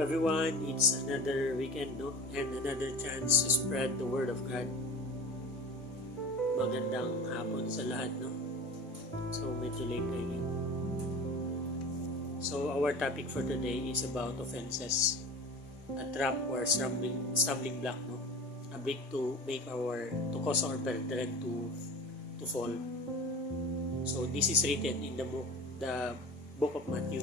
everyone, it's another weekend, no? And another chance to spread the word of God. Magandang hapon sa lahat, no? So medyo late kayo. So our topic for today is about offenses. A trap or stumbling block, no? A brick to cause our brethren to fall. So this is written in the book of Matthew,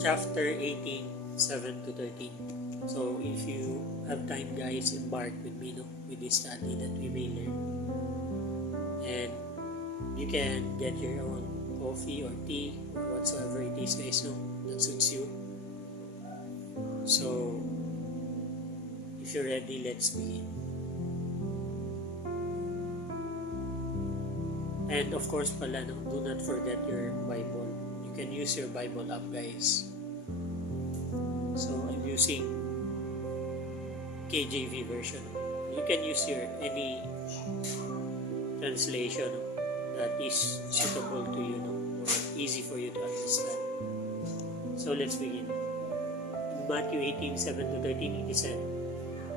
chapter 18, 7 to 13. So if you have time, guys, embark with me, no, with this study that we may learn. And you can get your own coffee or tea or whatsoever it is, guys, no, that suits you. So if you're ready, let's begin. And of course pala, no, do not forget your Bible. You can use your Bible app, guys. So I'm using KJV version. You can use any translation that is suitable to you, no, or easy for you to understand. So let's begin. In Matthew 18, 7 to 13, it is said,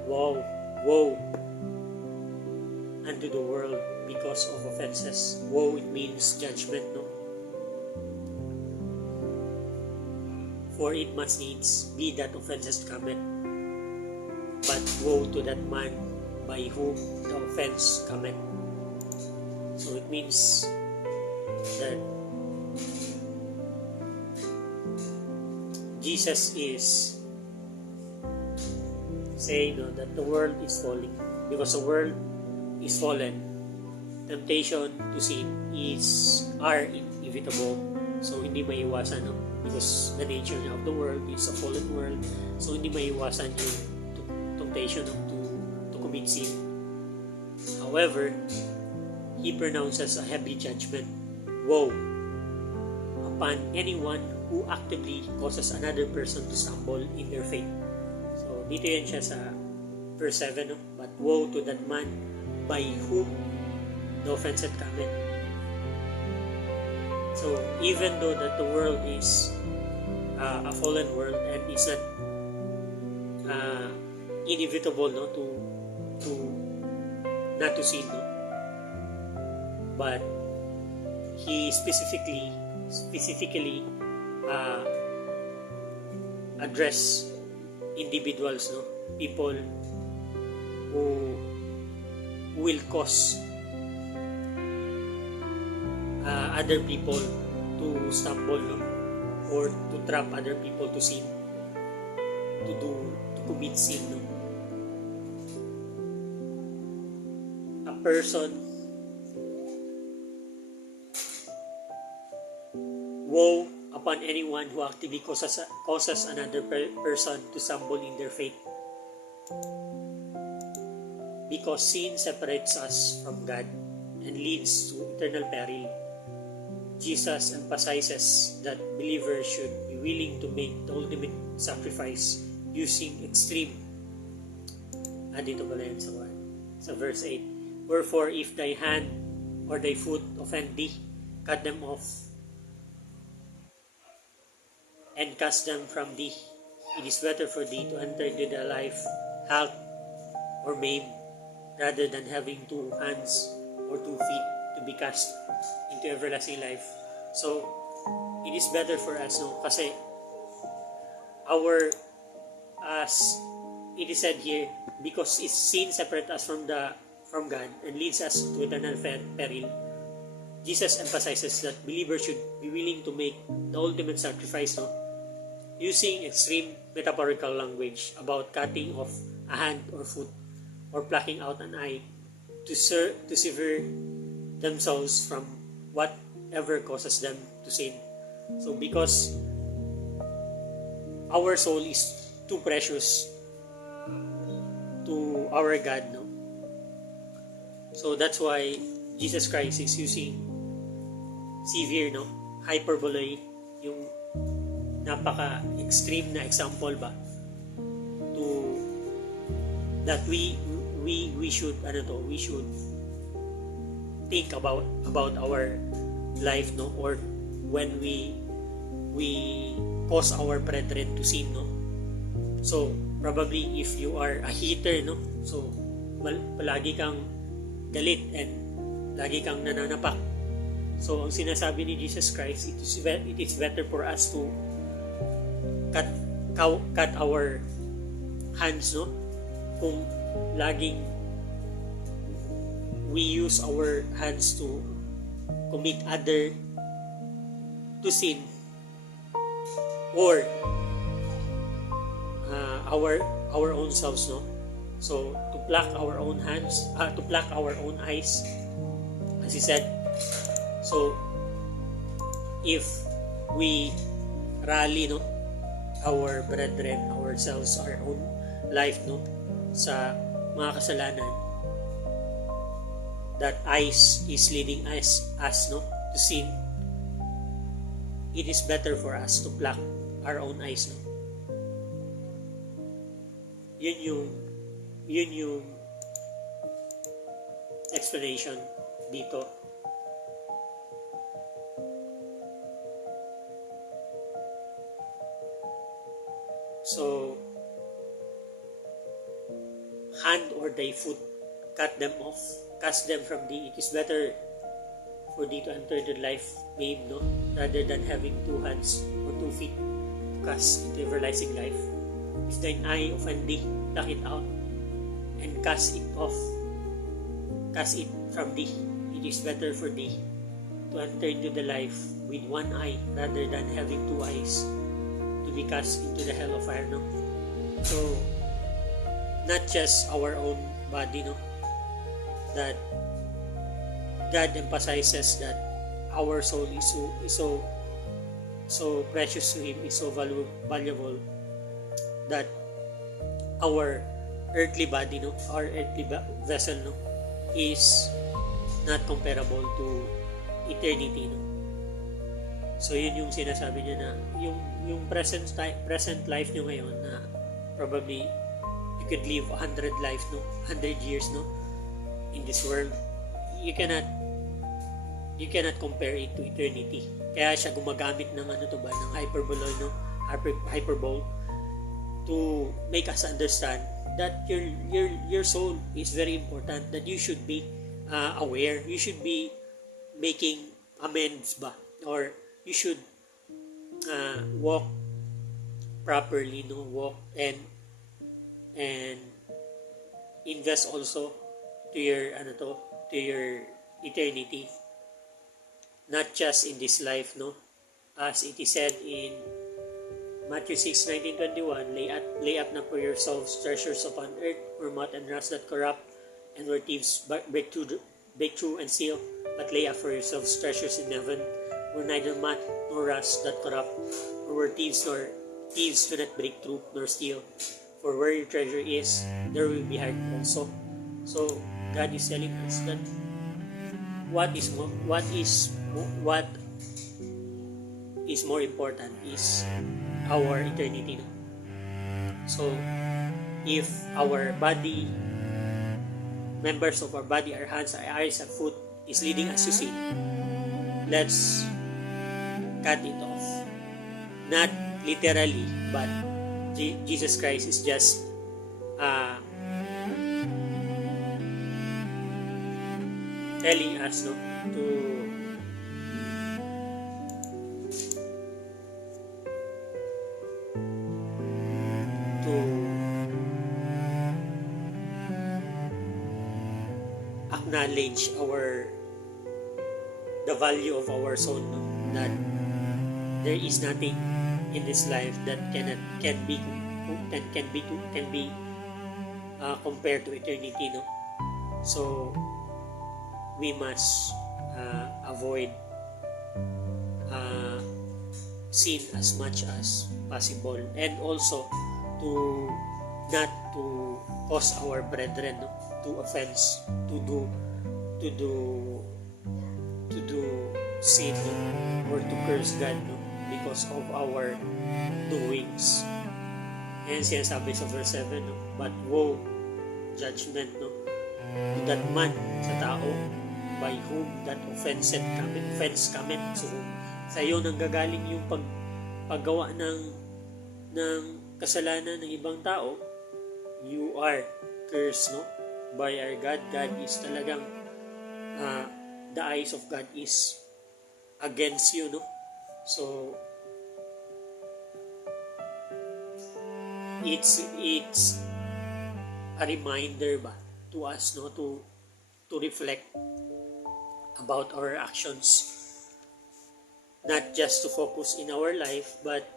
Woe unto the world because of offenses. Woe, it means judgment, no? For it must needs be that offenses cometh, but woe to that man by whom the offense cometh. So it means that Jesus is saying, no, that the world is falling. Because the world is fallen, temptation to sin are inevitable. So hindi maiwasan, no? Because the nature of the world is a fallen world. So hindi maiwasan yung temptation to commit sin. However, he pronounces a heavy judgment. Woe upon anyone who actively causes another person to stumble in their faith. So dito yan siya sa verse 7, no? But woe to that man by whom the offense had cometh. So even though that the world is a fallen world and is not inevitable, no, to not to sin, no, but he specifically address individuals, no, people who will cause other people to stumble, no, or to trap other people to sin, to commit sin, no. A person, woe upon anyone who actively causes another person to stumble in their faith, because sin separates us from God and leads to eternal peril. Jesus emphasizes that believers should be willing to make the ultimate sacrifice using extreme. Dito pala yan sa verse 8. Wherefore, if thy hand or thy foot offend thee, cut them off and cast them from thee. It is better for thee to enter into the life halt or maimed, rather than having 2 hands or 2 feet to be cast into everlasting life. So it is better for us, no, kasi as it is said here, because its sin separates us from God and leads us to eternal peril. Jesus emphasizes that believers should be willing to make the ultimate sacrifice, no, using extreme metaphorical language about cutting off a hand or foot or plucking out an eye to sever themselves from whatever causes them to sin. So because our soul is too precious to our God, no? So that's why Jesus Christ is using severe, no, hyperbole, yung napaka-extreme na example ba, to that we should think about our life, no, or when we cause our brethren to sin, no? So, probably if you are a hater, no? So, palagi kang galit and lagi kang nananapak. So, ang sinasabi ni Jesus Christ, it is better for us to cut our hands, no? Kung laging we use our hands to commit other to sin, or our own selves, no? So to pluck our own hands, to pluck our own eyes, as he said. So if we rally, no, our brethren, ourselves, our own life, no, sa mga kasalanan, that eyes is leading us, no, to sin, it is better for us to pluck our own eyes, no? Yun yung explanation dito. So, hand or thy foot, cut them off, cast them from thee. It is better for thee to enter the life maimed, no, rather than having 2 hands or 2 feet to cast into everlasting life. If thine eye offend thee, pluck it out and cast it off, cast it from thee. It is better for thee to enter into the life with 1 eye rather than having 2 eyes to be cast into the hell of fire, no? So, not just our own body, no, that God emphasizes that our soul is so precious to Him, is so valuable, that our earthly body, no, our earthly vessel, no, is not comparable to eternity, no. So yun yung sinasabi niya na yung present life nyo ngayon, na probably you could live 100 life, no, 100 years, no, in this world. You cannot compare it to eternity. Kaya siya gumagamit ng ng hyperbole, no, hyperbole, to make us understand that your soul is very important, that you should be aware, you should be making amends ba, or you should walk properly, no, walk and invest also to your eternity, not just in this life, no, as it is said in Matthew 6:19-21, lay up na for yourselves treasures upon earth, where moth and rust that corrupt, and where thieves break through and steal. But lay up for yourselves treasures in heaven, where neither moth nor rust that corrupt, or where thieves do not break through nor steal. For where your treasure is, there will be heart also. So God is telling us that what is more important is our eternity. So if our body, members of our body, our hands, our eyes, our foot, is leading us to sin, let's cut it off. Not literally, but Jesus Christ is just telling us, no, to acknowledge the value of our soul, no? That there is nothing in this life that can be compared to eternity, no? So we must avoid sin as much as possible, and also to not to cause our brethren, no, to offense, to do sin, no, or to curse God, no, because of our doings. And sinasabi sa verse 7, no, but woe, judgment, no, to that man, sa tao, by whom that offense cometh. So sa iyo nanggagaling yung paggawa ng kasalanan ng ibang tao, you are cursed, no? By our God. God is talagang the eyes of God is against you, no? So it's a reminder ba to us, no, to reflect about our actions, not just to focus in our life but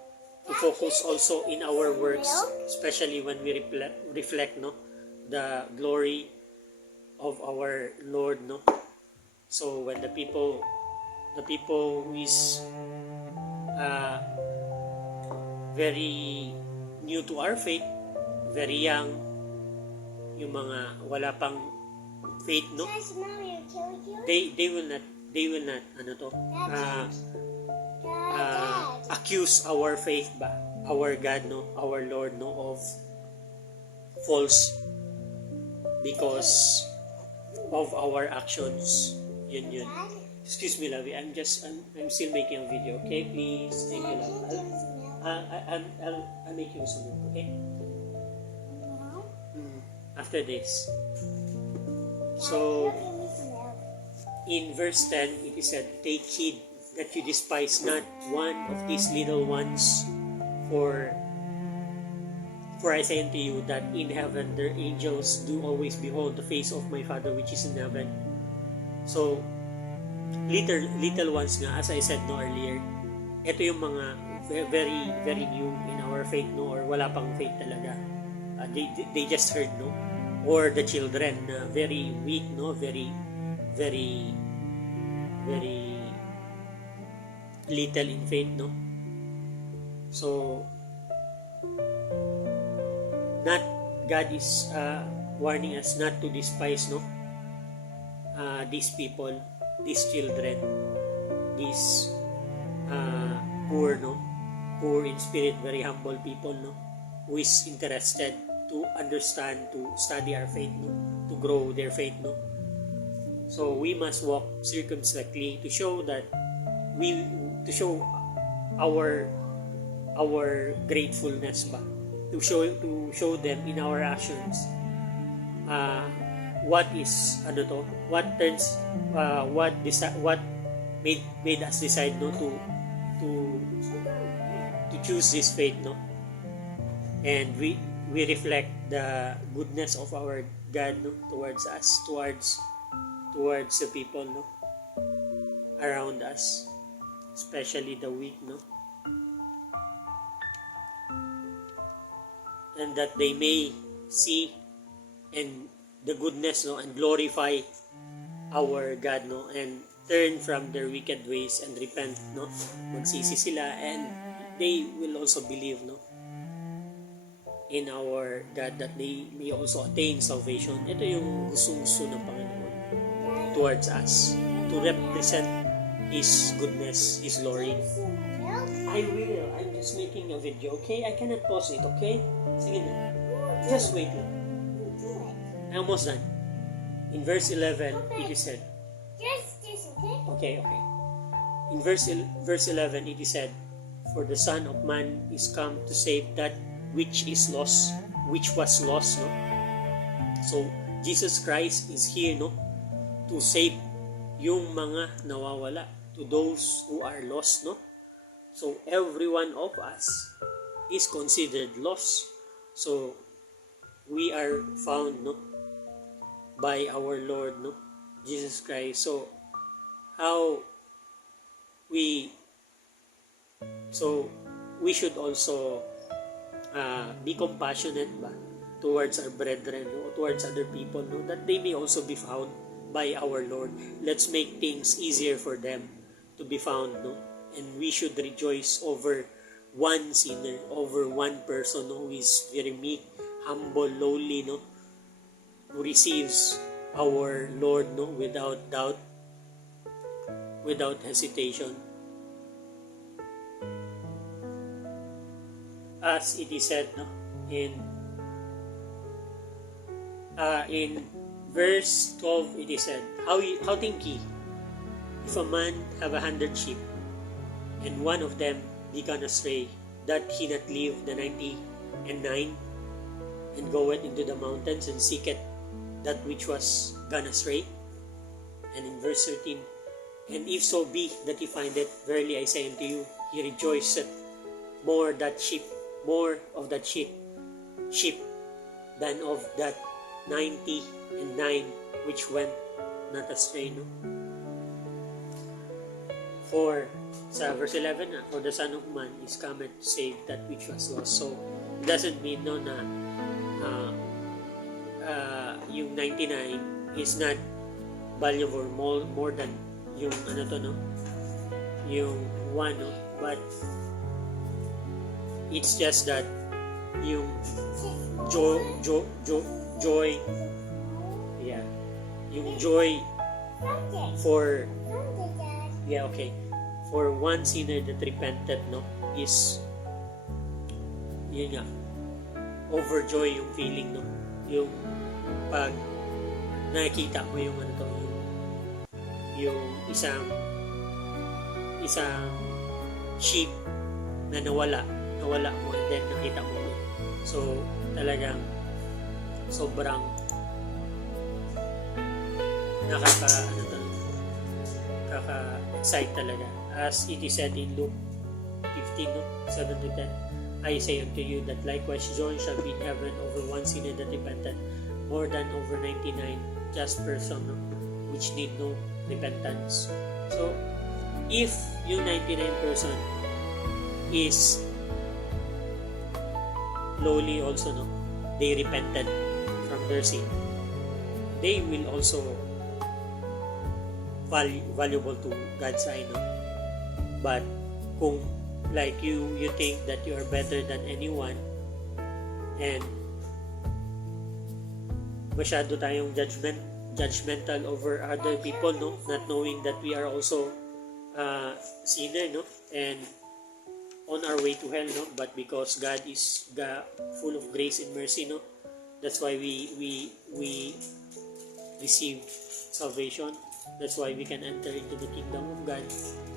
to focus also in our works, especially when we reflect, no, the glory of our Lord, no. So when the people who is very new to our faith, very young, yung mga wala pang faith, no, they will not accuse our faith ba, our God, no, our Lord, no, of false because of our actions. Yun. Excuse me, Lovey. I'm still making a video. Okay, please. Thank you, love. I'll make you some milk. Okay. After this. So, in verse 10, it is said, "Take heed that you despise not one of these little ones, for I say unto you that in heaven their angels do always behold the face of my Father which is in heaven." So, little ones nga, as I said no earlier, ito yung mga very, very new in our faith, no, or wala pang faith talaga. They just heard, no, or the children na very weak, no, very, very, very little in faith, no. So, God is warning us not to despise, no, these people, these children, these poor, no, poor in spirit, very humble people, no, who is interested to understand, to study our faith, no, to grow their faith, no. So we must walk circumspectly to show that our gratefulness ba, to show them in our actions what made us decide, no, to choose this faith, no, and we reflect the goodness of our God, no, towards us, towards the people, no, around us, especially the weak, no, and that they may see and the goodness, no, and glorify our God, no, and turn from their wicked ways and repent, no, magsisi sila, and they will also believe, no, in our God, that they may also attain salvation. Ito yung gusto ng Panginoon towards us, to represent His goodness, His glory. I will. I'm just making a video, okay? I cannot pause it, okay? Sige na. Just wait lang. I'm almost done. In verse 11, it is said, Just this, okay? Okay. In verse 11, it is said, "For the Son of Man is come to save that which was lost," no? So, Jesus Christ is here, no, to save yung mga nawawala, to those who are lost, no? So, every one of us is considered lost. So, we are found, no, by our Lord, no, Jesus Christ. So, we should also be compassionate ba towards our brethren, no, towards other people, no, that they may also be found by our Lord. Let's make things easier for them to be found, no, and we should rejoice over one sinner, over one person, no, who is very meek, humble, lowly, no, who receives our Lord, no, without doubt, without hesitation. As it is said, no, in verse 12, it is said, how think ye, if a man have 100 sheep, and one of them be gone astray, that he not leave the 99 and goeth into the mountains and seeketh that which was gone astray. And in verse 13, and if so be that he find it, verily I say unto you, he rejoiceth more of that sheep than of that 99 which went not astray. No? For sa verse 11 na, for the Son of Man is come to save that which was lost. So it doesn't mean no na yung 99 is not valuable more than yung ano to no, yung 1 no, but it's just that yung joy, yeah, yung joy for for one sinner that repented no is yun nga, overjoy yung feeling no, yung pag nakikita mo yung ano to, yung isang sheep na nawala mo and then nakita mo. So talagang sobrang kaka-excite talaga, as it is said in Luke 15 no, 7-10. I say unto you that likewise joy shall be in heaven over one sinner that repented, more than over 99 just person no, which need no repentance. So if yung 99 person is lowly also no, they repented from their sin, they will also valuable to God's eye no. But kung like you think that you are better than anyone and masyado tayong judgmental over other people no, not knowing that we are also sinner no, and on our way to hell no, but because God is full of grace and mercy no, that's why we receive salvation. That's why we can enter into the kingdom of God,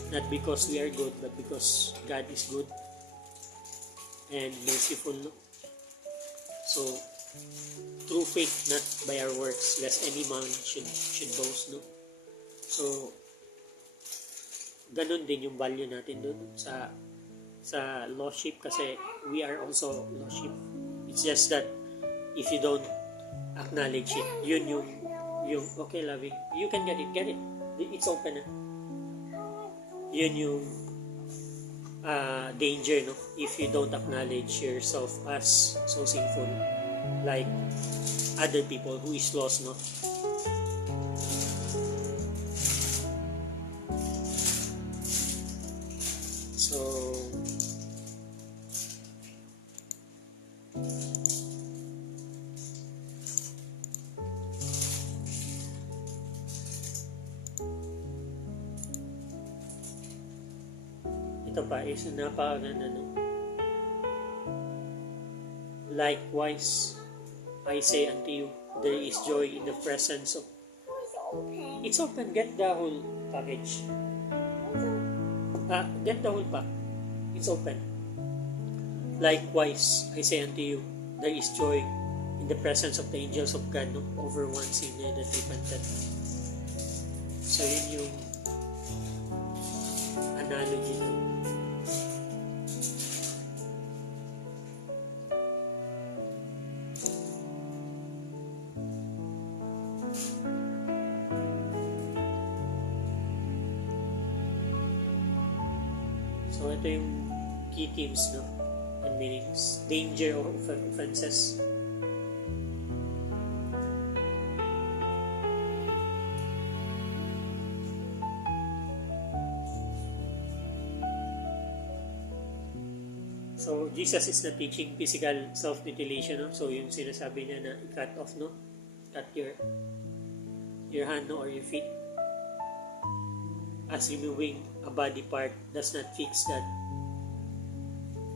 not because we are good, but because God is good and merciful no? So through faith, not by our works, lest any man should boast no. So ganun din yung value natin doon sa lost sheep, kasi we are also lost sheep. It's just that if you don't acknowledge it, yun yung okay loving, you can get it, it's open na. Yun yung danger no, if you don't acknowledge yourself as so sinful like other people who is lost no. So ito pa is napakaganda no. Likewise I say unto you, there is joy in the presence of... It's open. Get the whole package. Get the whole pack. It's open. Likewise I say unto you, there is joy in the presence of the angels of God no, over one sinner that repented. So yun yung analogy no. So ito yung key themes no, and meanings. Danger of offenses. So Jesus is not teaching physical self-mutilation no? So yung sinasabi niya na i-cut off no, cut your hand no, or your feet, as removing a body part does not fix that.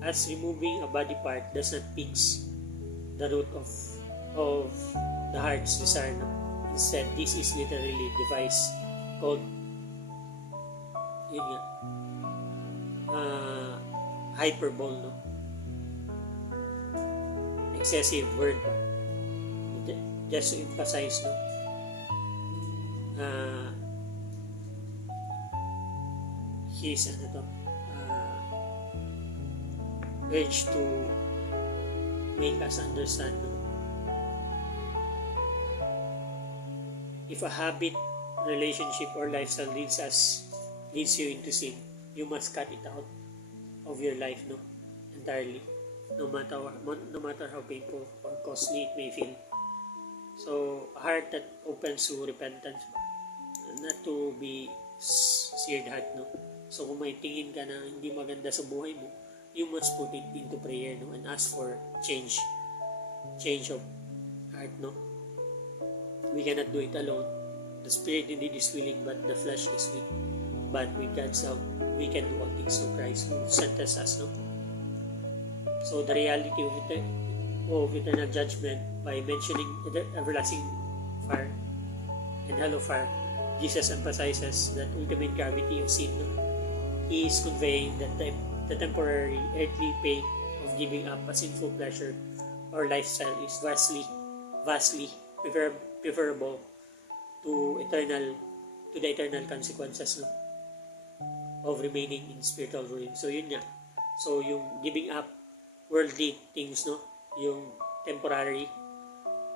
As removing a body part does not fix the root of the heart's desire. No? Instead, this is literally device called hyperbole, no? Excessive word ba? Just to emphasize, no? His urge to make us understand, no? If a habit, relationship, or lifestyle leads you into sin, you must cut it out of your life, no? Entirely, no matter how painful or costly it may feel. So, a heart that opens to repentance, not to be seared heart, no? So, kung may tingin ka na hindi maganda sa buhay mo, you must put it into prayer, no? And ask for change of heart, no? We cannot do it alone. The spirit indeed is willing, but the flesh is weak. But with God's help, we can do all things through Christ who strengthens us, no? So, the reality of eternal judgment, by mentioning the everlasting fire and hell of fire, Jesus emphasizes that ultimate gravity of sin, no? He is conveying that the temporary earthly pain of giving up a sinful pleasure or lifestyle is vastly preferable to the eternal consequences, no? Of remaining in spiritual ruin. So yun nga. So yung giving up worldly things, no? Yung temporary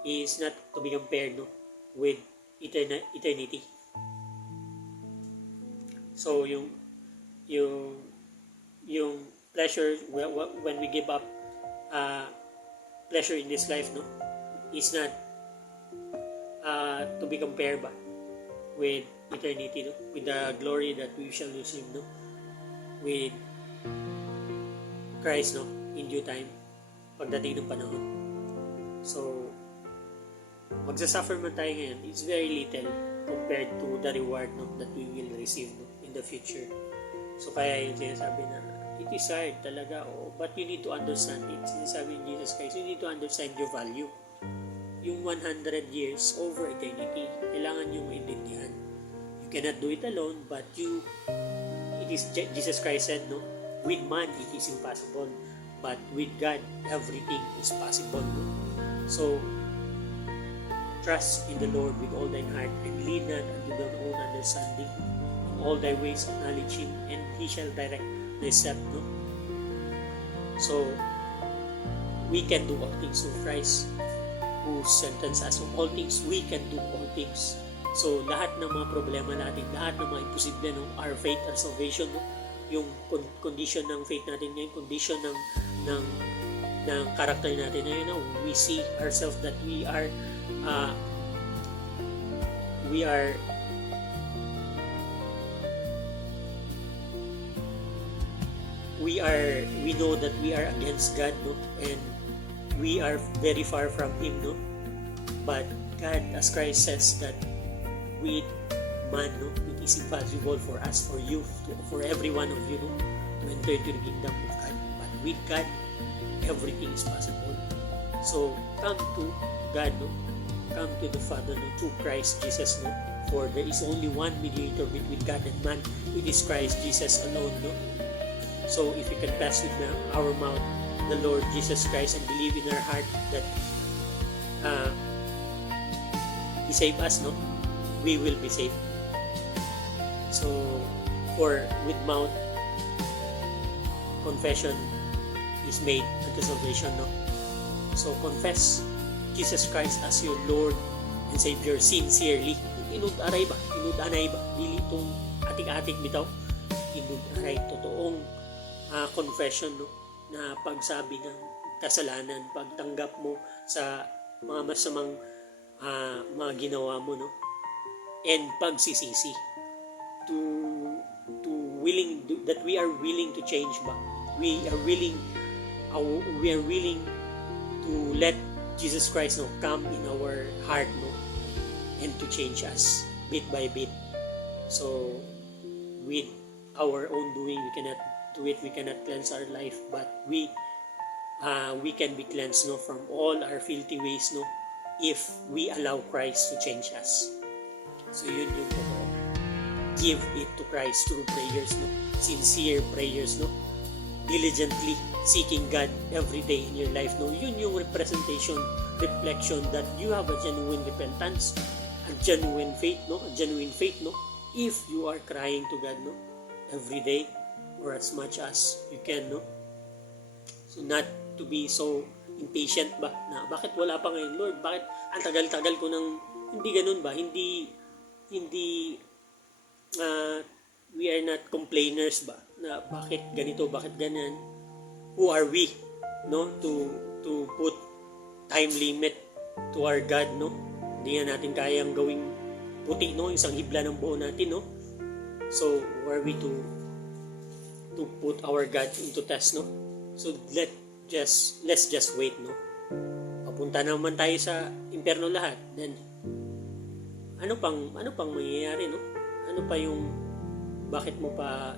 is not to be compared, no, with eternity. So yung pleasure, when we give up pleasure in this life, no, is not to be compared ba with eternity, no, with the glory that we shall receive, no, with Christ, no, in due time, pagdating ng panahon. So, magsasuffer man tayo ngayon, it's very little compared to the reward, no, that we will receive, no, in the future. So, kaya yung sinasabi na, it is hard talaga, but you need to understand it. Sinasabi ni Jesus Christ, you need to understand your value. Yung 100 years over eternity, kailangan yung maintindihan. You cannot do it alone, but it is Jesus Christ said, no, with man it is impossible, but with God everything is possible, no? So, trust in the Lord with all thine heart, and lean not unto thine own understanding. In all thy ways acknowledge Him, and He shall direct thy step, no? So, we can do all things through Christ who strengthens us. So, all things, we can do all things. So, lahat ng mga problema natin, lahat ng mga imposible, no? Our faith, our salvation, no? Yung condition ng faith natin ngayon, condition ng character natin na yun, no? We see ourselves that we know that we are against God, no? And we are very far from Him, no? But God, as Christ says, that with man, no, it is impossible for us, for you, for every one of you, no, to enter into the kingdom of God. But with God, everything is possible. So, come to God, no? Come to the Father, no? Through Christ Jesus, no? For there is only one mediator between God and man. It is Christ Jesus alone, no? So, if we confess with our mouth the Lord Jesus Christ and believe in our heart that He saved us, no, we will be saved. So, for with mouth confession is made unto salvation, no? So, confess Jesus Christ as your Lord and Savior sincerely. Inud-aray ba? Inud-anay ba? Dili itong atik-atik bitaw. Inud-aray, totoong confession, no? Na pagsabi ng kasalanan, pagtanggap mo sa mga masamang mga ginawa mo, no? And pagsisisi that we are willing to change ba? We are willing to let Jesus Christ, no, come in our heart, no, and to change us bit by bit. So with our own doing, we cannot do it, we cannot cleanse our life, but we can be cleansed, no, from all our filthy ways, no, if we allow Christ to change us. So yun yung give it to Christ through prayers, no, sincere prayers, no, diligently seeking God every day in your life, no? Yun yung representation, reflection that you have a genuine repentance, a genuine faith, no? A genuine faith, no? If you are crying to God, no? Every day or as much as you can, no? So not to be so impatient ba na bakit wala pa ngayon, Lord? Bakit ang tagal-tagal ko nang hindi ganun ba? Hindi we are not complainers ba na bakit ganito, bakit ganyan? Who are we, no, to put time limit to our God, no? Hindi nga natin kayang gawing puti, no, isang hibla ng buo natin, no? So who are we to put our God into test, no? So let's just wait, no? Papunta naman tayo sa impyerno lahat. Then ano pang mangyayari, no? Ano pa yung bakit mo pa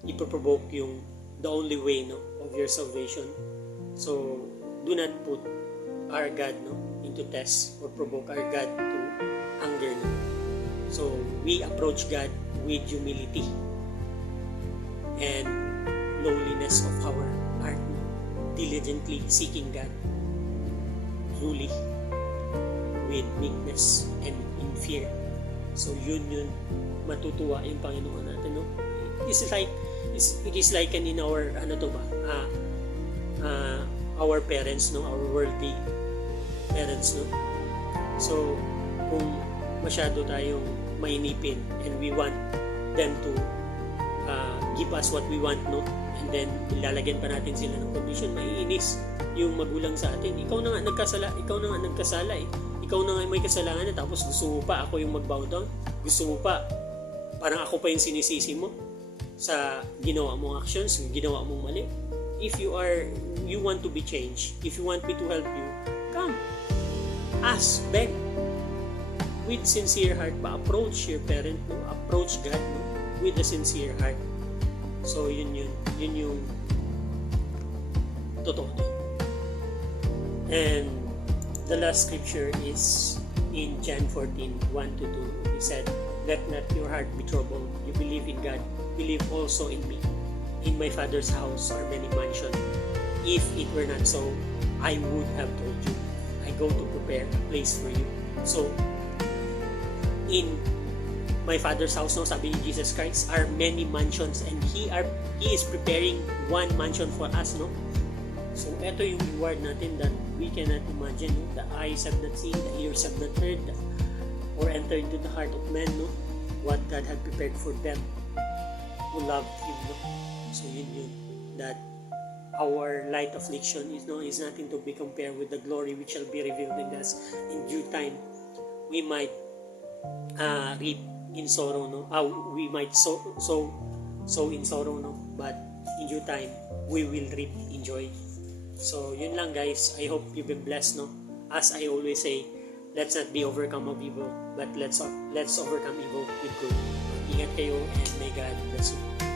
ipoprovoke yung the only way, no, of your salvation? So do not put our God, no, into test or provoke our God to anger, no? So we approach God with humility and lowliness of our heart, no? Diligently seeking God truly with meekness and in fear. So yun matutuwa yung Panginoon natin, no? It is like in our our parents, no, our worldly parents, no. So kung masyado tayong mainipin and we want them to give us what we want, no, and then ilalagyan pa natin sila ng condition, maiinis yung magulang sa atin. Ikaw na nga nagkasala eh. Ikaw na nga may kasalanan, tapos gusto mo pa ako yung mag-bow down? Gusto mo pa parang ako pa yung sinisisi mo sa ginawa mong actions, ginawa mong mali? If you want to be changed, if you want me to help you, come, ask, beg, with sincere heart ba, approach your parent, no? Approach God, no? With a sincere heart. So yun yung totoo dun. And the last scripture is in John 14:1-2. He said, "Let not your heart be troubled. You believe in God, believe also in me. In my Father's house are many mansions. If it were not so, I would have told you. I go to prepare a place for you." So, in my Father's house, no, sabi ni Jesus Christ, are many mansions, and He is preparing one mansion for us, no? So, ito yung reward natin that we cannot imagine, no? The eyes have not seen, the ears have not heard, or entered into the heart of man, no? What God had prepared for them who loved Him, no? So, yun that our light affliction is nothing to be compared with the glory which shall be revealed in us in due time. We might reap in sorrow, no? We might sow in sorrow, no? But in due time, we will reap in joy. So, yun lang, guys. I hope you've been blessed, no? As I always say, let's not be overcome of evil, but let's overcome evil with good. Ingat kayo, and may God bless you.